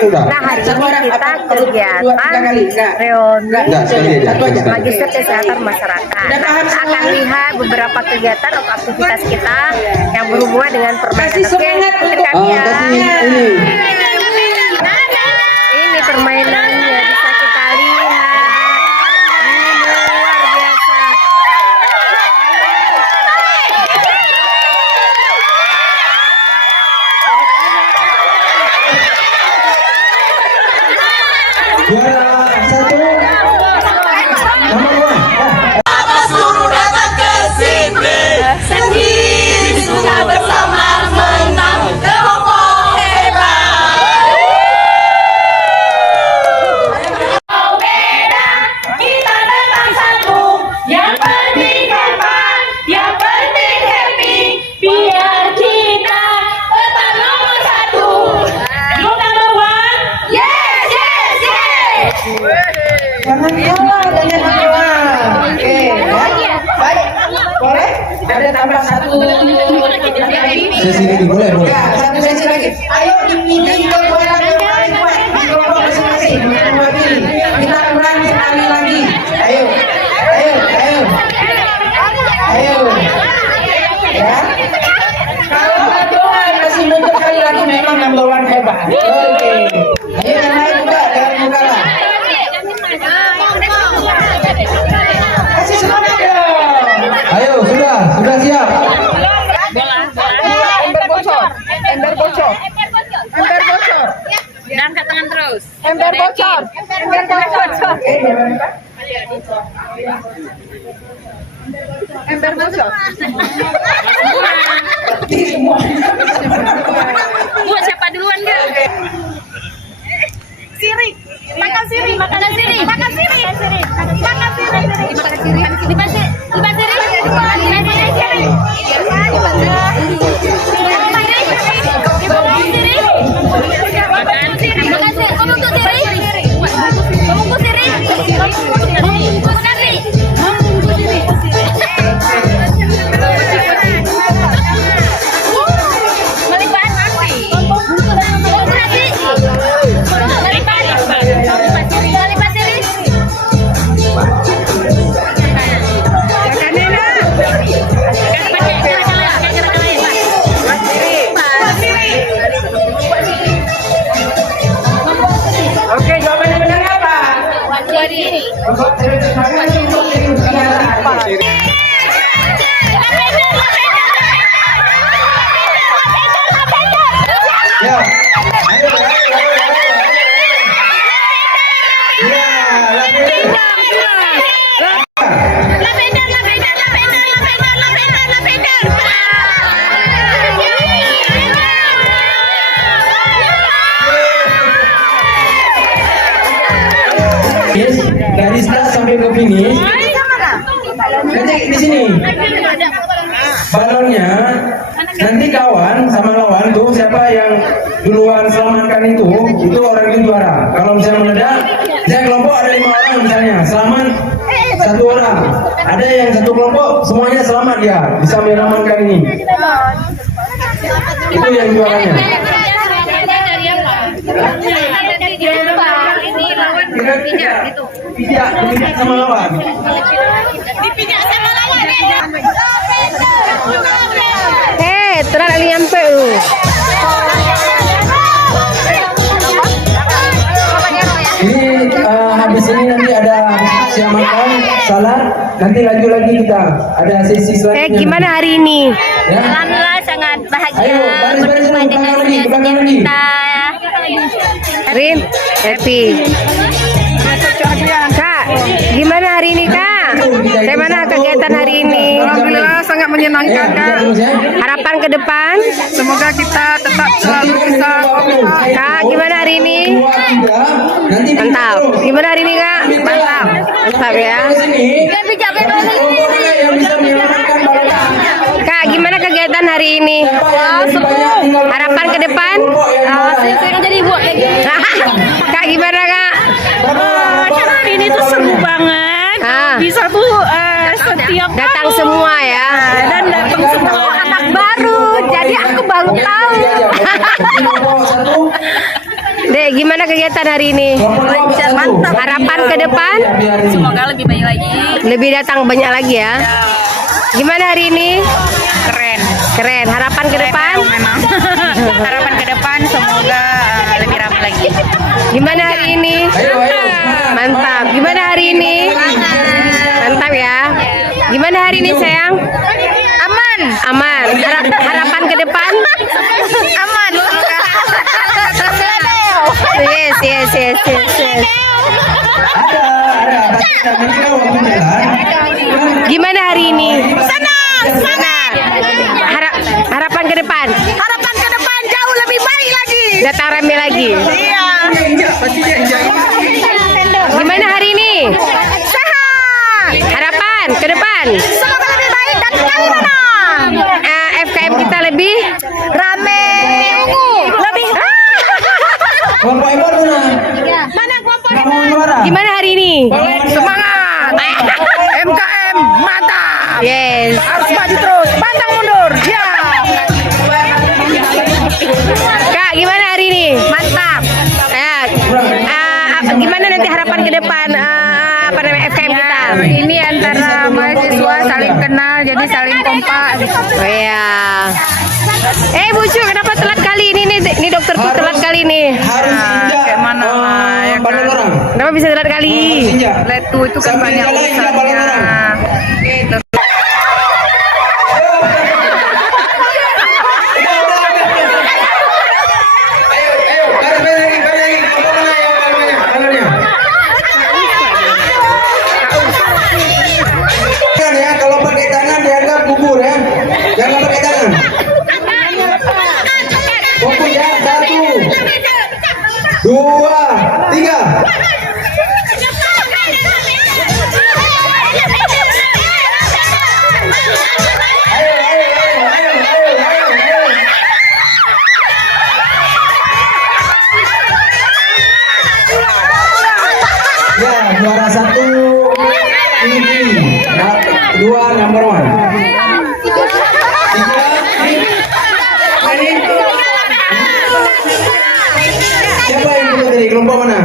Nah, hari ini kita kegiatan reuni Magister Kesehatan Masyarakat. Nah, kita akan lihat beberapa kegiatan atau aktivitas kita yang berhubungan dengan permainan. Oke, ikutin kami ya. Ini permainannya bisa kita lihat. Ini luar biasa. Juara satu, nomor 2. Apa suruh datang ke sini? Sedih suka bersama menang kelompok hebat. Oh beda, kita datang satu. Yang penting hebat, yang penting happy. Biar kita tetap nomor 1. You number 1? Yes, yes, yes. Jangan kalah dengan jiwa. Oke, ya. Baik. Boleh? Ada tambah satu sesi lagi, boleh, boleh. Ya, satu sesi lagi. Ayo ini kekuatan yang paling kuat di kelompok masing-masing. Kita ulangi sekali lagi. Ayo, ayo, ayo, ayo. Ya. Kalau Tuhan masih muncul sekali lagi, memang number 1 hebat. Oke. Ayo yang lain juga, jangan kalah. Kasih semangat dong. Ayo, sudah siap. Ember bocor. Ember bocor. Ember bocor. Dan angkat tangan terus. Ember bocor. Ember bocor. Ember bocor. Buat siapa duluan gak? Siri, makan siri, makanan siri, makan siri, makan siri, makan siri, lipat siri, lipat siri, lipat siri, Oke, jawabannya benar apa? Ya. Dari start sampai ke finish. Nanti di sini. Balonnya nanti kawan sama lawan tuh siapa yang duluan selamatkan itu orang itu juara. Kalau misalnya meledak, saya kelompok ada 5 orang misalnya, selamat 1 orang. Ada yang satu kelompok semuanya selamat ya, bisa menyelamatkan ini. Itu yang juaranya. Dipijak sama lawan. Dipijak sama lawan. Terang ali nyampe Ini habis ini nanti ada siap makan, salat, nanti lagi kita ada sesi selanjutnya. Gimana hari ini? Ya? Alhamdulillah sangat bahagia Ayo, berjumpa dengan senior kita. Rin, happy. Kak, gimana hari ini Kak? Bagaimana kegiatan hari ini? Alhamdulillah sangat menyenangkan Kak. Harapan ke depan? Semoga kita tetap selalu bisa optimal. Kak, gimana hari ini? Mantap. Gimana hari ini Kak? Mantap. Mantap ya. Kak, gimana kegiatan kegiatan hari ini? Harapan ke depan? Saya jadi ibu kayak gini. Kak gimana kak? Hari ini tuh seru banget. Bisa tuh setiap Datang semua ya. dan datang semua anak baru. Jadi aku baru tahu. Dek, gimana kegiatan hari ini? Mantap. Harapan ke depan? Semoga lebih banyak lagi. Lebih datang banyak lagi ya. Gimana hari ini? Keren. Keren. Harapan ke depan? Memang. Harapan ke depan semoga lebih ramai lagi. Gimana hari ini? Mantap. Gimana hari ini? Mantap ya. Gimana hari ini sayang? Aman. Aman. Harapan ke depan? Aman. Yes. Gimana hari ini? Senang. Harapan ke depan? Harapan ke depan jauh lebih baik lagi. Datang rame lagi. Iya. Gimana hari ini? Sehat. Harapan ke depan? Semoga lebih baik dan kali mana? FKM kita lebih Rame. Lebih. Kelompok Ebor mana? Mana kelompok Nggak mau juara? gimana hari ini? Semangat. MKM mantap. Yes. Harus maju terus. Pantang mundur. Ya. Kak, gimana hari ini? Mantap. Gimana nanti harapan ke depan apa namanya FKM kita? Ini antara mahasiswa saling kenal jadi saling kompak. Oh iya. Bu Cu, kenapa telat kali ini nih dokterku telat kali ini? Harus injak. kayak mana lah, ya kan? Balon orang. Kenapa bisa telat kali? Harus injak. Letu itu kan Sambil banyak jalan, injak balon orang. urusannya. Ayo, balik lagi. Kelompok mana yang paling banyak balonnya? Kan ya, kalau pakai tangan dianggap bubur ya. Jangan pakai tangan. Fokus ya, 1, 2, 3. Ya, juara 1 ini. Dua number 1. 3. Siapa yang dulu tadi? Kelompok mana?